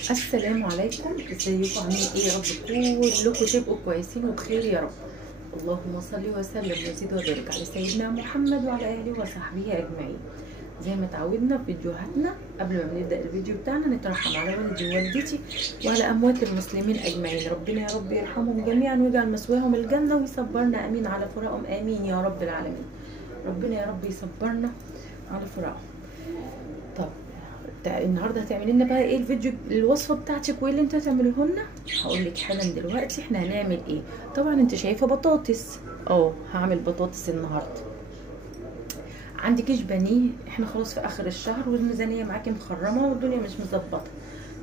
السلام عليكم، ازيكم؟ عاملين ايه؟ يا رب كلكم تبقوا كويسين وبخير يا رب. اللهم صل وسلم وزد وبارك على سيدنا محمد وعلى اله وصحبه اجمعين. زي ما اتعودنا في فيديوهاتنا قبل ما نبدا الفيديو بتاعنا نترحم على والدي ووالدتي وعلى اموات المسلمين اجمعين. ربنا يا رب يرحمهم جميعا ويجعل مثواهم الجنه ويصبرنا امين على فراقهم، امين يا رب العالمين. ربنا يا رب يصبرنا على فراقهم. طب النهارده هتعملي لنا بقى ايه الفيديو الوصفه بتاعتك وايه اللي انتوا هتعملوه لنا؟ هقول لك حالا دلوقتي احنا هنعمل ايه. طبعا انت شايفه بطاطس، هعمل بطاطس النهارده. عندكيش بانيه؟ احنا خلاص في اخر الشهر والميزانيه معاكي مخرمه والدنيا مش مظبطه.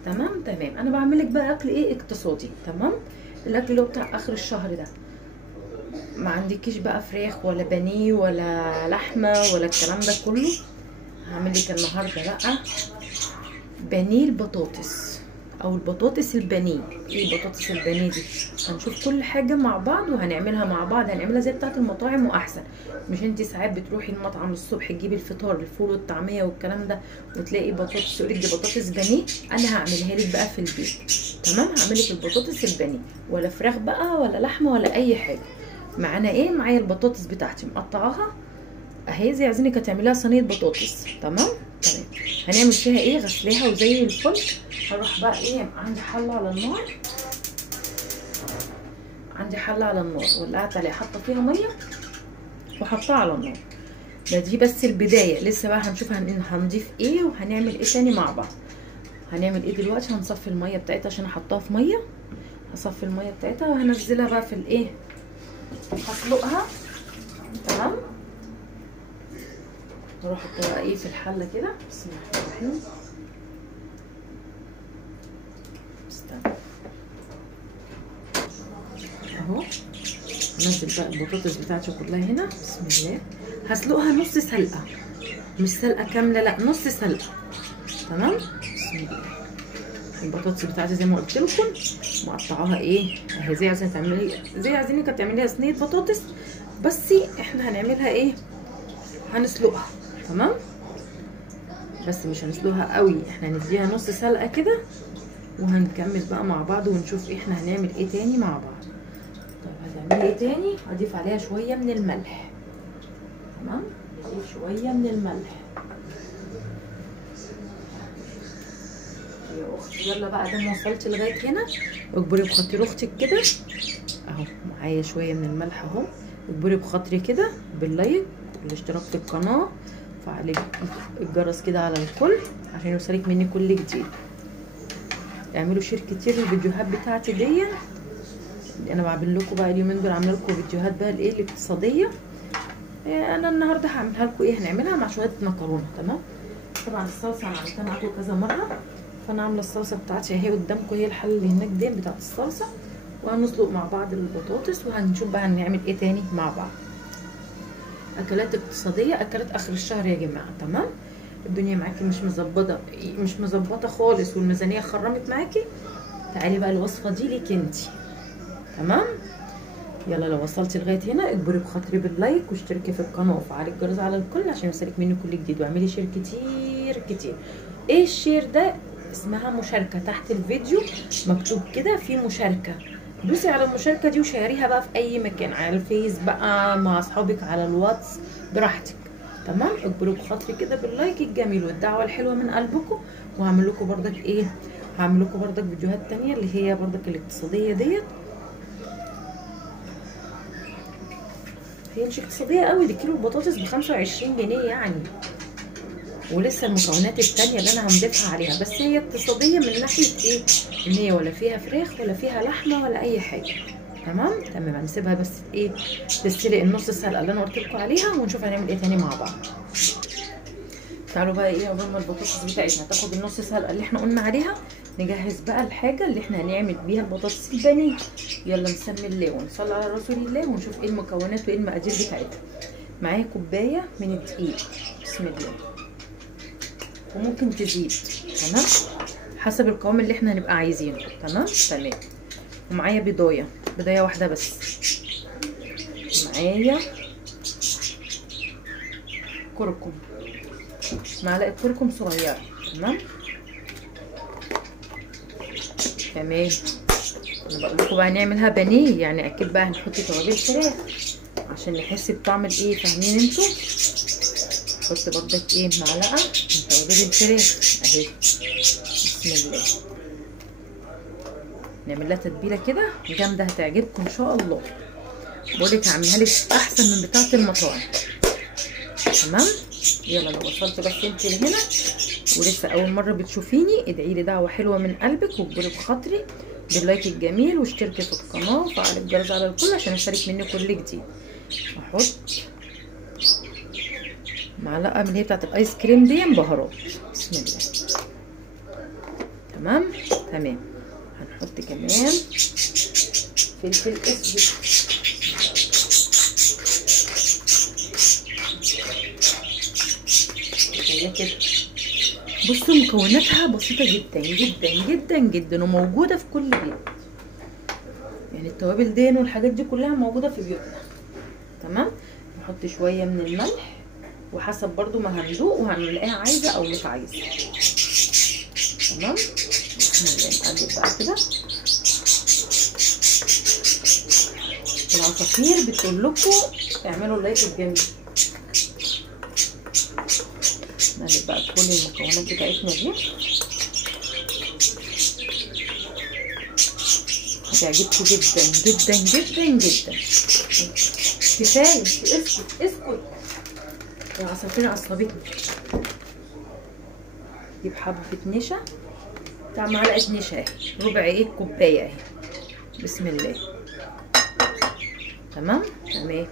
تمام انا بعمل لك بقى اكل ايه اقتصادي. تمام، الاكل اللي هو بتاع اخر الشهر ده. ما عندكيش بقى فراخ ولا بانيه ولا لحمه ولا الكلام ده كله. هعمل لك النهارده بقى بانيه البطاطس او البطاطس البانيه. ايه البطاطس البانيه دي؟ هنشوف كل حاجه مع بعض وهنعملها مع بعض، هنعملها زي بتاعه المطاعم واحسن. مش انت ساعات بتروحي المطعم الصبح تجيبي الفطار الفول والطعميه والكلام ده وتلاقي بطاطس تقول لك دي بطاطس بانيه؟ انا هعملها لك بقى في البيت. تمام، هعمل لك البطاطس البانيه، ولا فراخ بقى ولا لحمه ولا اي حاجه. معانا ايه؟ معايا البطاطس بتاعتي مقطعاها اهي، زي عايزينك هتعمليها صينيه بطاطس. تمام، هنعمل فيها ايه؟ غسلاها وزي الفل. هروح بقى ايه، عندي حله على النار، ولعت عليها، حاطه فيها ميه وحطها على النار. دي بس البدايه، لسه بقى هنشوف هنضيف ايه وهنعمل ايه تاني مع بعض. هنعمل ايه دلوقتي؟ هنصفي الميه بتاعتها عشان احطها في ميه. هصفي الميه بتاعتها وهنزلها بقى في الايه، هسلقها. تمام، نروح احطها ايه في الحله كده. بسم الله الرحمن الرحيم. استنى اهو، ننزل بقى البطاطس بتاعتي كلها هنا. بسم الله. هسلقها نص سلقه، مش سلقه كامله، لا نص سلقه. تمام، بسم الله. البطاطس بتاعتي زي ما قلت لكم مقطعاها ايه اهي، زي عايزينك تعمليها صينيه بطاطس، بس احنا هنعملها ايه، هنسلقها. تمام، بس مش هنسلقها قوي، احنا هنديها نص سلقه كده وهنكمل بقى مع بعض ونشوف احنا هنعمل ايه تاني مع بعض. طيب هتعملي ايه تاني؟ هضيف عليها شويه من الملح. تمام، هضيف شويه من الملح يا اختي. يلا بقى ده ما وصلت لغايه هنا، اجبري بخاطر اختك كده اهو. معايا شويه من الملح اهو، اجبري بخاطري كده باللايك والاشتراك في القناه، فعلي الجرس كده على الكل عشان يوصلك مني كل جديد. اعملوا شير كتير للفيديوهات بتاعتي دي. انا بعمل لكم بقى اليومين دول، عامله لكم فيديوهات بقى الايه الاقتصاديه. انا النهارده هعملها لكم ايه، هنعملها مع شويه مكرونه. تمام، طبعا الصلصه انا عملتها معاكم كذا مره، فانا عامله الصلصه بتاعتي اهي قدامكم، هي الحله اللي هناك دي بتاعت الصلصه. وهنسلق مع بعض البطاطس وهنشوف بقى هنعمل ايه تاني مع بعض. اكلات اقتصاديه، اكلات اخر الشهر يا جماعه. تمام، الدنيا معاكي مش مظبطه خالص والميزانيه خرمت معاكي، تعالي بقى الوصفه دي ليكي انتي. تمام، يلا لو وصلتي لغايه هنا اجبري بخاطري باللايك واشتركي في القناه وفعلي الجرس على الكل عشان يوصلك مني كل جديد، واعملي شير كتير كتير. ايه الشير ده؟ اسمها مشاركه. تحت الفيديو مكتوب كده في مشاركه، دوسي على المشاركه دي وشيريها بقى في اي مكان، على الفيس بقى مع اصحابك، على الواتس، براحتك. تمام، اجبروا بخاطري كده باللايك الجميل والدعوه الحلوه من قلبكم. وهعمل لكم بردك ايه، هعمل لكم بردك فيديوهات تانية اللي هي بردك الاقتصاديه ديت. هي مش اقتصاديه قوي، دي كيلو البطاطس ب25 جنيه يعني، ولسه المكونات التانية اللي انا هنضيفها عليها. بس هي اقتصاديه من ناحيه ايه، ان هي ولا فيها فراخ ولا فيها لحمه ولا اي حاجه. تمام، هنسيبها بس ايه تستلق النص سلقه اللي انا قلت لكم عليها، ونشوف هنعمل ايه تاني مع بعض. تعالوا بقى ايه، قبل ما البطاطس بتاعتنا تاخد النص سلقه اللي احنا قلنا عليها، نجهز بقى الحاجه اللي احنا هنعمل بيها البطاطس البانيه. يلا نسمي الله ونصلي على رسول الله ونشوف ايه المكونات وايه المقادير بتاعتها. معايا كوبايه من الدقيق، بسم الله، وممكن تزيد. تمام، حسب القوام اللي احنا هنبقى عايزينه. تمام. ومعايا بيضايه واحده بس. معايا كركم، معلقه كركم صغيره. تمام، كمان انا بقول لكم بقى هنعملها بانيه، يعني اكيد بقى هنحط توابل فراخ عشان نحس بطعم الايه، فاهمين انتوا؟ نحط برضك ايه معلقه من توابل الفراخ اهي. بسم الله. نعمل لها تتبيله كده جامده هتعجبكم ان شاء الله. بقولك هعملها لك احسن من بتاعه المطاعم. تمام. يلا انا وصلت بس انت لهنا ولسه اول مره بتشوفيني، ادعي لي دعوه حلوه من قلبك واكبري بخاطري باللايك الجميل واشتركي في القناه وفعلي الجرس على الكل عشان اشارك مني كل جديد. احط معلقه من اللي هي بتاعت الايس كريم دي بهارات. بسم الله. تمام تمام. هنحط كمان فلفل اسود. هي كده. بصوا مكوناتها بسيطه جدا جدا جدا جدا وموجوده في كل بيت، يعني التوابل دي والحاجات دي كلها موجوده في بيوتنا. تمام. نحط شويه من الملح وحسب برضو ما هندوق وهنلاقيها عايزه او مش عايزه. تمام. بسم الله. نقلب بقى كده. العصافير بتقول لكم اعملوا اللايك الجميل. نقلب بقى كل المكونات بتاعتنا دي هتعجبكم جدا جدا جدا جدا. كفايه اسكت اسكت، العصافير عصبتني. نجيب حبه نشا بتاع معلقه نشا اهي، ربع ايه كوبايه اهي. بسم الله. تمام تمام.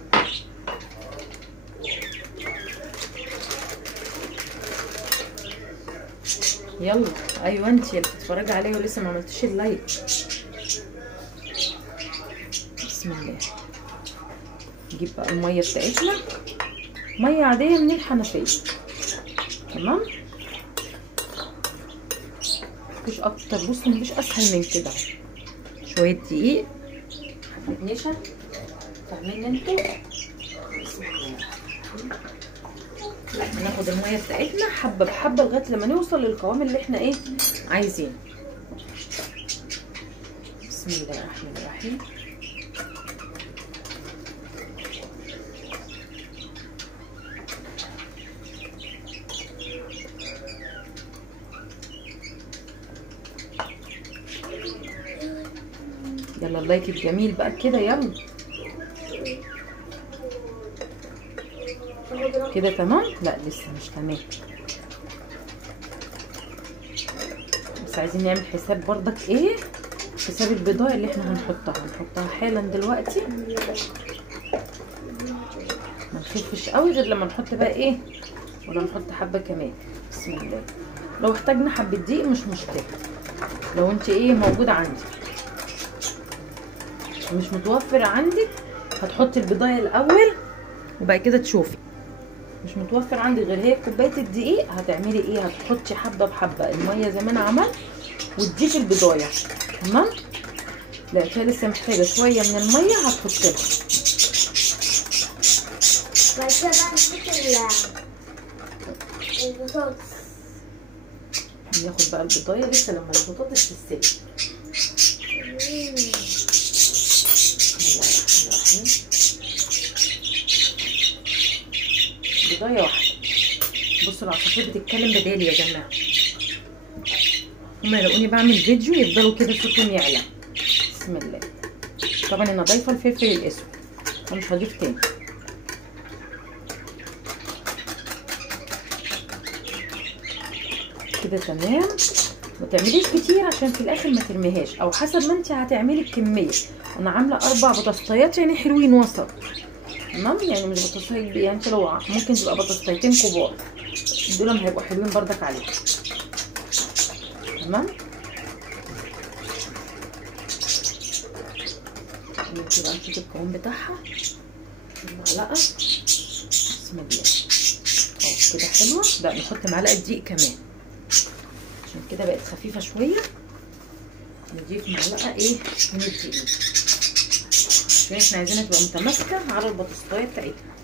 يلا ايوه انت اللي بتتفرجي عليا ولسه ما عملتيش اللايك. بسم الله. نجيب بقى الميه بتاعتنا، ميه عاديه من الحنفيه. تمام. مفيش اكتر، بصوا مفيش اسهل من كده. شويه دقيق، حبه نشا، فاهمين انتوا؟ هناخد الميه بتاعتنا حبه بحبه لغايه لما نوصل للقوام اللي احنا ايه عايزينه. بسم الله الرحمن الرحيم. يلا اللايك الجميل بقى كده. يلا كده تمام. لا لسه مش تمام، بس عايزين نعمل حساب برضك ايه، حساب البضايع اللي احنا هنحطها حالا دلوقتي. ما نخفش قوي غير لما نحط بقى ايه، ولا نحط حبه كمان. بسم الله. لو احتاجنا حبه دقيق مش مشكله، لو انت ايه موجود عندك. مش متوفر عندك هتحطي البضايع الاول وبعد كده تشوفي. مش متوفر عندك غير هي كوبايه الدقيق، هتعملي ايه، هتحطي حبه بحبه الميه زي ما انا عملت وتضيفي البضايع. تمام. لقيتها لسه محتاجه شويه من الميه هتحطي لها. بعد كده بقى نحط البطاطس. ناخد بقى البضايع لسه لما البطاطس تستوي. بضاية واحدة. بصوا العصافير بتتكلم بدالي يا جماعة، هما يلاقوني بعمل فيديو يفضلوا كده صوتهم يعلى. بسم الله. طبعا انا ضايفة الفلفل الاسود ومش هضيف تاني. كده تمام. ما تعمليش كتير عشان في الاخر ما ترميهاش، او حسب ما انت هتعملي الكمية. انا عاملة 4 بطاطسيات يعني حلوين وسط. تمام. يعني مش بطاطسايه كبيره، يعني انت لو ممكن تبقى بطاطسيتين كبار دول هيبقوا حلوين بردك عليك. تمام. ممكن بقى نشوف القوام بتاعها. المعلقه. بسم الله. اهو كده حلوه. لا نحط معلقه دقيق كمان عشان كده بقت خفيفه شويه. نضيف معلقه ايه من الدقيق عشان احنا عايزينها تبقى متماسكه على البطاطسايه بتاعتنا.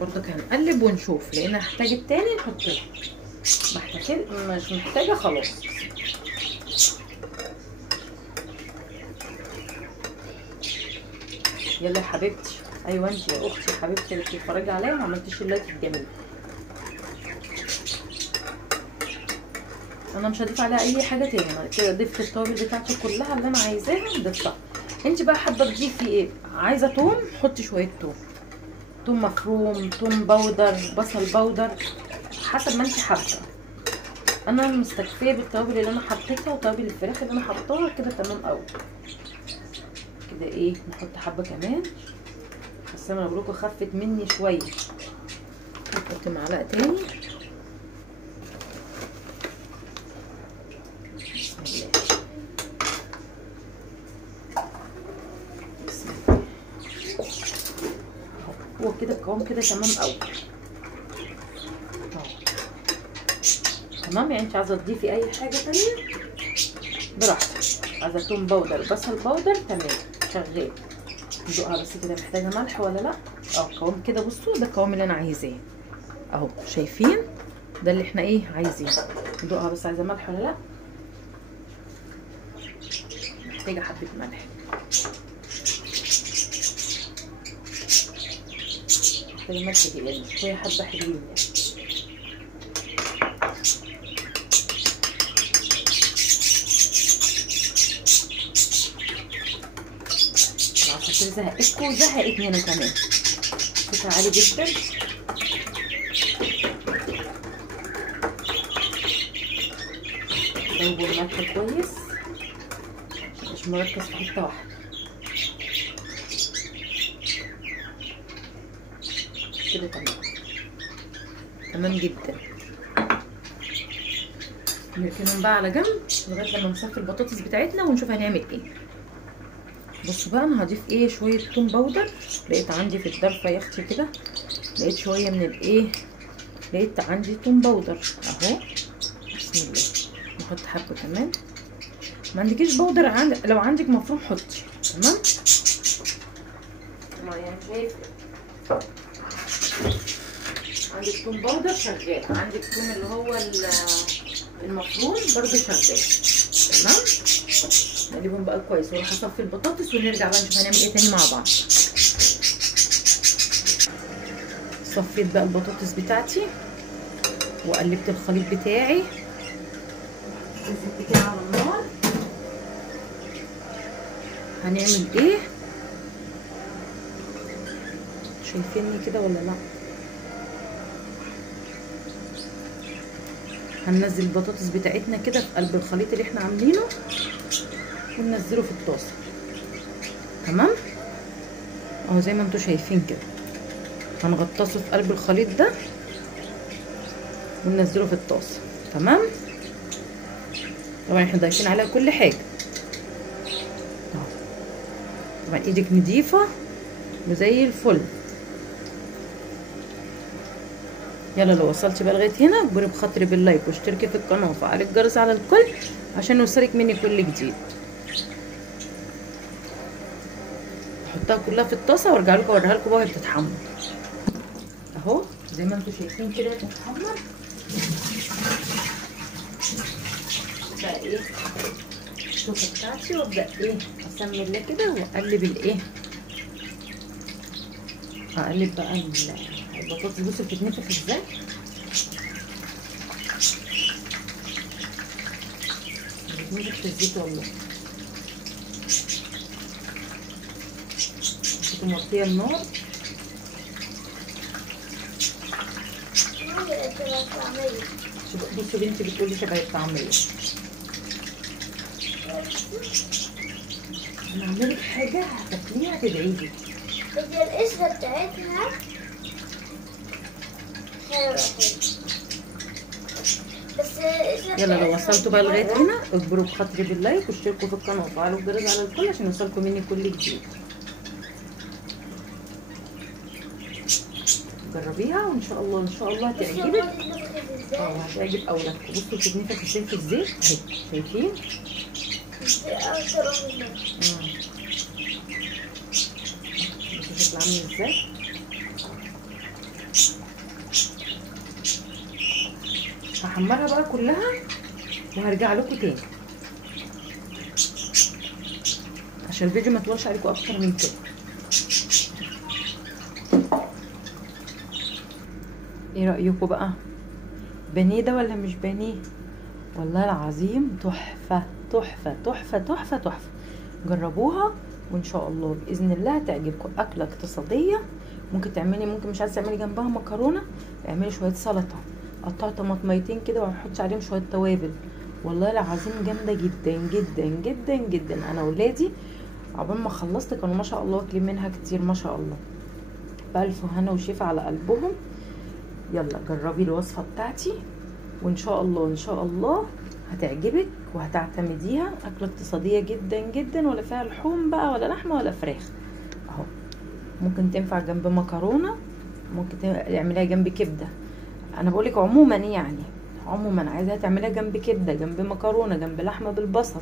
برضك هنقلب ونشوف، لان هحتاج التاني نحط لها. مش محتاجه خلاص. يلا يا حبيبتي. ايوه انت يا اختي يا حبيبتي اللي بتتفرجي عليا ما عملتيش اللايك الجميل. انا مش هضيف عليها اي حاجه تاني، انا كده ضفت التوابل بتاعتي كلها اللي انا عايزاها ضفتها. انت بقى حابه تضيفي ايه؟ عايزه توم حطي شويه توم، توم مفروم، توم باودر، بصل باودر، حسب ما انت حابه. انا مستكفيه بالتوابل اللي انا حطيتها وتوابل الفراخ اللي انا حطاها كده تمام قوي. كده ايه نحط حبه كمان، بس انا بقولكوا خفت مني شويه. نحط معلقه تاني. بسم الله. هو كده القوام كده تمام قوي. تمام. يعني انت عايزه تضيفي اي حاجه تانية براحتك. عايزه توم باودر، بصل باودر، تمام شغال. ندوقها بس كده محتاجه ملح ولا لا. قوام كده بصوا ده القوام اللي انا عايزاه اهو، شايفين ده اللي احنا ايه عايزينه. ندوقها بس عايزه ملح ولا لا. محتاجه حبه ملح، محتاجه ملح تقيل شويه، حبه حلوين يعني. زهقتكم وزهقتني انا كمان. صوتها عالي جدا. ضربوا الملح كويس مش مركز في حته واحده. كده تمام تمام جدا. نركنهم بقى على جنب لغايه لما نصفي البطاطس بتاعتنا ونشوف هنعمل ايه. بصوا بقى انا هضيف ايه شويه توم باودر. لقيت عندي في الضرفه يا اختي كده، لقيت شويه من الايه، لقيت عندي توم باودر اهو. بسم الله. نحط حبه كمان. ما عندكيش باودر لو عندك مفروم حطي. تمام. يعني شايف عندك توم باودر شغال، عندك توم اللي هو المفروم برضه شغال. تمام. نقلبهم بقى كويس واروح اصفي البطاطس ونرجع بقى نشوف هنعمل ايه تاني مع بعض. صفيت بقى البطاطس بتاعتي وقلبت الخليط بتاعي. الزيت بتاعي على النار. هنعمل ايه؟ شايفيني كده ولا لا؟ هننزل البطاطس بتاعتنا كده في قلب الخليط اللي احنا عاملينه وننزله في الطاسه. تمام اهو زي ما انتوا شايفين كده. هنغطسه في قلب الخليط ده وننزله في الطاسه. تمام. طبعا احنا ضايفين عليها كل حاجه اهو. طبعا ايدك نضيفه وزي الفل. يلا لو وصلتي بقى لغايه هنا اجبري بخاطري باللايك واشتركي في القناه وفعلي الجرس على الكل عشان يوصلك مني كل جديد. احطها كلها في الطاسه وارجع لكم اوريها لكم وهي بتتحمر اهو زي ما انتم شايفين كده بتتحمر. بقى ايه الشوكه بتاعتي وابدا ايه اسمي الله كده واقلب الايه، اقلب بقى البطاطس. بصوا بتتنفخ ازاي. بتتنفخ في الزيت والله. كنت موطيه النار. بصوا بنتي بتقولي شبه الطعميه. انا هعملك حاجه هتاكليها تدعيلي. هي القشرة بتاعتها حلوة بس يلا لو وصلتوا بقى لغايه هنا اجبروا بخاطري باللايك واشتركوا في القناه وفعلوا الجرس على الكل عشان يوصلكم مني كل جديد. جربيها وان شاء الله ان شاء الله هتعجبك. هتعجب اولادكم. بصوا بتتنفخ ازاي في الزيت اهي، شايفين؟ بصوا شكلها عامل ازاي. هحمرها بقى كلها وهرجع لكم تاني عشان الفيديو ما يطولش عليكم اكتر من كده. ايه رايكم بقى؟ بانيه ده ولا مش بانيه؟ والله العظيم تحفه تحفه تحفه تحفه تحفه. جربوها وان شاء الله باذن الله هتعجبكم. اكله اقتصاديه، ممكن تعملي، ممكن مش عايزه تعملي جنبها مكرونه، اعملي شويه سلطه، قطعي طماطميتين كده وهنحط عليهم شويه توابل. والله العظيم جامده جدا جدا جدا جدا. انا ولادي عقبال ما خلصت كانوا ما شاء الله واكلين منها كتير ما شاء الله. بألف هنا وشفا على قلبهم. يلا جربي الوصفه بتاعتي وان شاء الله ان شاء الله هتعجبك وهتعتمديها. اكله اقتصاديه جدا جدا، ولا فيها لحوم بقى ولا لحمه ولا فراخ. اهو ممكن تنفع جنب مكرونه، ممكن تعمليها جنب كبده. انا بقولك عموما يعني عموما عايزاها تعمليها جنب كبده، جنب مكرونه، جنب لحمه بالبصل،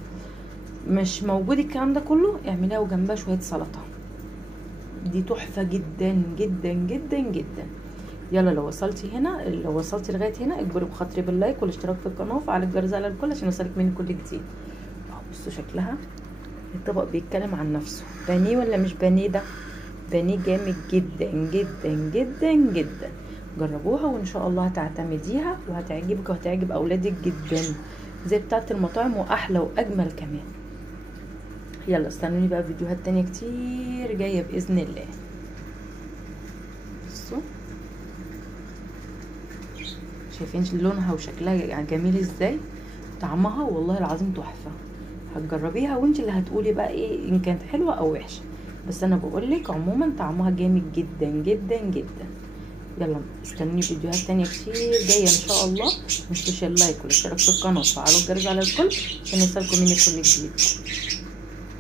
مش موجود الكلام ده كله، اعمليها وجنبها شويه سلطه. دي تحفه جدا جدا جدا جدا. يلا لو وصلتي هنا، لو وصلتي لغايه هنا، اجبري بخاطري باللايك والاشتراك في القناه وفعل الجرس على الكل عشان يوصلك مني كل جديد. اهو بصوا شكلها، الطبق بيتكلم عن نفسه. بانيه ولا مش بانيه؟ ده بانيه جامد جدا جدا جدا جدا. جربوها وان شاء الله هتعتمديها وهتعجبك وهتعجب اولادك جدا زي بتاعه المطاعم واحلى واجمل كمان. يلا استنوني بقى فيديوهات تانية كتير جايه باذن الله. بصوا شايفين لونها وشكلها يعني جميل ازاي، طعمها والله العظيم تحفه. هتجربيها وانت اللي هتقولي بقى ايه ان كانت حلوه او وحشه، بس انا بقولك عموما طعمها جامد جدا جدا جدا. يلا استنوني فيديوهات تانية كتير جايه ان شاء الله. متنسوش اللايك والاشتراك في القناه وفعلوا الجرس على الكل عشان يوصلكم مني كل جديد.